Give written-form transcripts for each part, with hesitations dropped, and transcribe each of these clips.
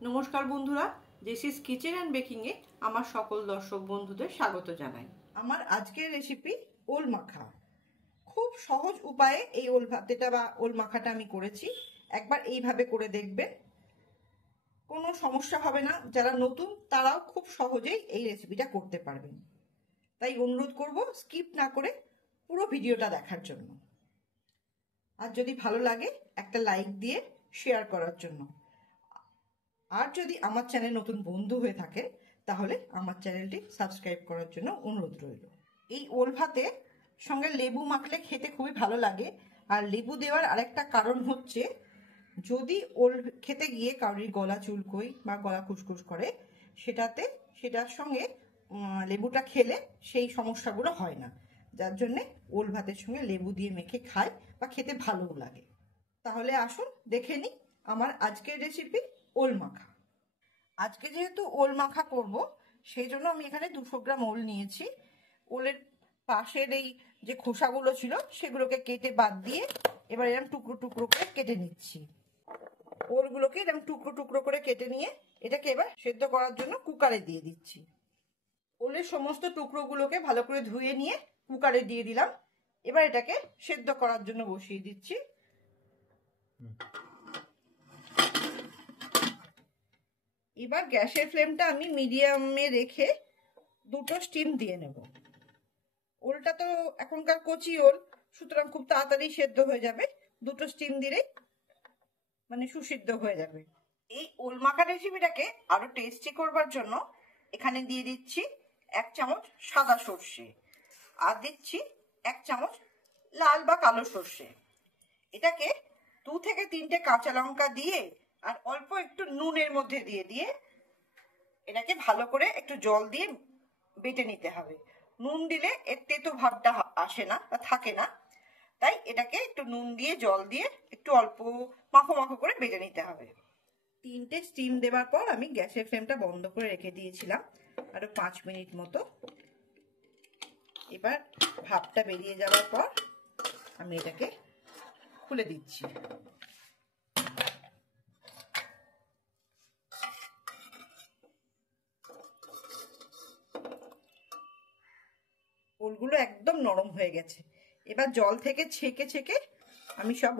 নমস্কার বন্ধুরা, জেসিস kitchen and বেকিংয়ে আমার সকল দর্শক বন্ধুদের স্বাগত জানাই। আমার আজকের রেসিপি ওল মাখা। খুব সহজ উপায়ে এই ওল ভাতেটা বা ওল মাখাটা আমি করেছি। একবার এইভাবে করে দেখবেন, কোনো সমস্যা হবে না। যারা নতুন তারাও খুব সহজেই এই রেসিপিটা করতে পারবেন। তাই অনুরোধ করব স্কিপ না করে পুরো ভিডিওটা দেখার জন্য। আর যদি ভালো লাগে একটা লাইক দিয়ে শেয়ার করার জন্য। আর যদি আমার চ্যানেল নতুন বন্ধু হয়ে থাকে তাহলে আমার চ্যানেলটি সাবস্ক্রাইব করার জন্য অনুরোধ রইল। এই ওল ভাতে সঙ্গে লেবু মাখলে খেতে খুবই ভালো লাগে। আর লেবু দেওয়ার আরেকটা কারণ হচ্ছে, যদি ওল খেতে গিয়ে কারোর গলা চুলকোয় বা গলা খুসখুস করে, সেটার সঙ্গে লেবুটা খেলে সেই সমস্যাগুলো হয় না। যার জন্যে ওল ভাতের সঙ্গে লেবু দিয়ে মেখে খায় বা খেতে ভালোও লাগে। তাহলে আসুন দেখে নিই আমার আজকের রেসিপি ওল মাখা। আজকে যেহেতু ওল মাখা করব, সেই জন্য আমি এখানে 200 গ্রাম ওল নিয়েছি। ওলের পাশের এই যে খোসাগুলো ছিল সেগুলোকে কেটে বাদ দিয়ে এবার এরকম টুকরো টুকরো করে কেটে নিচ্ছি। ওলগুলোকে এরকম টুকরো টুকরো করে কেটে নিয়ে এটাকে এবার সেদ্ধ করার জন্য কুকারে দিয়ে দিচ্ছি। ওলের সমস্ত টুকরোগুলোকে ভালো করে ধুয়ে নিয়ে কুকারে দিয়ে দিলাম। এবার এটাকে সেদ্ধ করার জন্য বসিয়ে দিচ্ছি। এবার গ্যাসের ফ্লেমটা আমি মিডিয়ামে রেখে দুটো স্টিম দিয়ে নেব। ওলটা তো এখনকার কচি ওল, সুতরাং খুব তাড়াতাড়ি সেদ্ধ হয়ে যাবে। দুটো স্টিম দিলে মানে সুসিদ্ধ হয়ে যাবে। এই ওল মাখা রেসিপিটাকে আরো টেস্টি করবার জন্য এখানে দিয়ে দিচ্ছি 1 চামচ সাদা সর্ষে, আর দিচ্ছি 1 চামচ লাল বা কালো সর্ষে। এটাকে 2 থেকে 3টে কাঁচা লঙ্কা দিয়ে আর অল্প একটু নুনের মধ্যে দিয়ে এটাকে ভালো করে একটু জল দিয়ে বেটে নিতে হবে। নুন দিলে এর তেতো ভাবটা আসে না বা থাকে না, তাই এটাকে একটু নুন দিয়ে জল দিয়ে একটু অল্প মাখো মাখো করে বেটে নিতে হবে। 3টে স্টিম দেওয়ার পর আমি গ্যাসের ফ্লেমটা বন্ধ করে রেখে দিয়েছিলাম আরো 5 মিনিট মতো। এবার ভাবটা বেরিয়ে যাওয়ার পর আমি এটাকে খুলে দিচ্ছি। ওলগুলো একদম নরম হয়ে গেছে। এবার জল থেকে ছেঁকে ছেঁকে আমি সব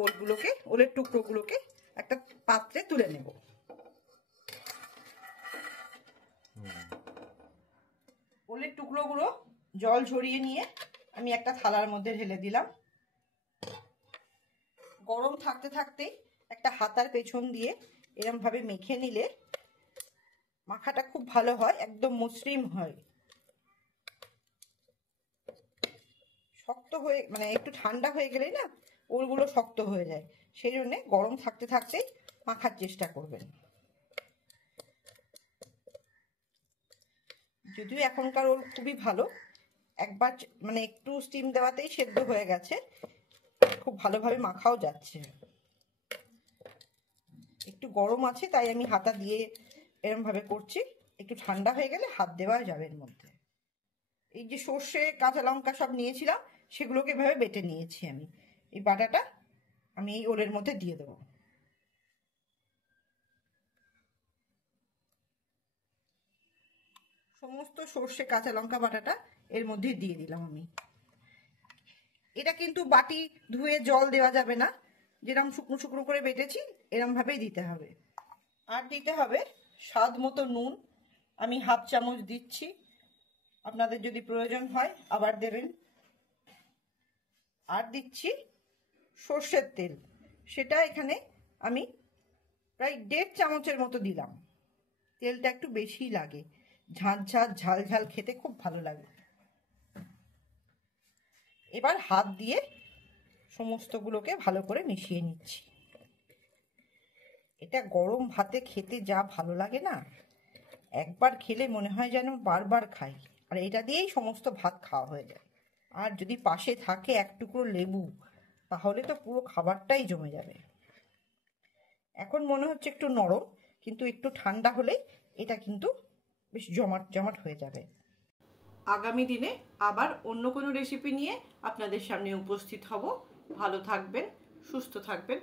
ওলের টুকরোগুলোকে একটা পাত্রে তুলে নেব। ওলের টুকরোগুলো জল ঝরিয়ে নিয়ে আমি একটা থালার মধ্যে ঢেলে দিলাম। গরম থাকতে থাকতেই একটা হাতার পেছন দিয়ে এরকম ভাবে মেখে নিলে মাখাটা খুব ভালো হয়, একদম মসৃণ হয়। শক্ত হয়ে মানে একটু ঠান্ডা হয়ে গেলেই না ওলগুলো শক্ত হয়ে যায়, সেই জন্য গরম থাকতে থাকতেই মাখার চেষ্টা করবেন। যদিও এখনকার ওল খুবই ভালো, একবার মানে একটু স্টিম দেওয়াতেই সেদ্ধ হয়ে গেছে, খুব ভালোভাবে মাখাও যাচ্ছে। একটু গরম আছে তাই আমি হাতা দিয়ে এরকম ভাবে করছি। একটু ঠান্ডা হয়ে গেলে হাত দেওয়া যাবে এর মধ্যে। এই যে সর্ষে কাঁচা লঙ্কা সব নিয়েছিলাম সেগুলোকে এভাবে বেটে নিয়েছি আমি। এই বাটাটা আমি এই ওলের মধ্যে দিয়ে দেবো। সমস্ত সর্ষে কাঁচা লঙ্কা বাটাটা এর মধ্যে দিয়ে দিলাম আমি। এটা কিন্তু বাটি ধুয়ে জল দেওয়া যাবে না, যেরকম শুকনো শুকনো করে বেটেছি এরম ভাবেই দিতে হবে। আর দিতে হবে স্বাদ মতো নুন, আমি 1/2 চামচ দিচ্ছি। আপনাদের যদি প্রয়োজন হয় আবার দেবেন। আর দিচ্ছি সর্ষের তেল, সেটা এখানে আমি প্রায় 1.5 চামচের মতো দিলাম। তেলটা একটু বেশি লাগে, ঝাঁঝ ঝাল ঝাল খেতে খুব ভালো লাগে। এবার হাত দিয়ে সমস্তগুলোকে ভালো করে মিশিয়ে নিচ্ছি। এটা গরম ভাতে খেতে যা ভালো লাগে না, একবার খেলে মনে হয় যেন বারবার খাই। আর এটা দিয়েই সমস্ত ভাত খাওয়া হয়ে যায়। আর যদি পাশে থাকে 1 টুকরো লেবু, তাহলে তো পুরো খাবারটাই জমে যাবে। এখন মনে হচ্ছে একটু নরম, কিন্তু একটু ঠান্ডা হলে এটা কিন্তু বেশ জমাট জমাট হয়ে যাবে। আগামী দিনে আবার অন্য কোনো রেসিপি নিয়ে আপনাদের সামনে উপস্থিত হব। ভালো থাকবেন, সুস্থ থাকবেন,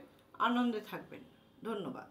আনন্দে থাকবেন। ধন্যবাদ।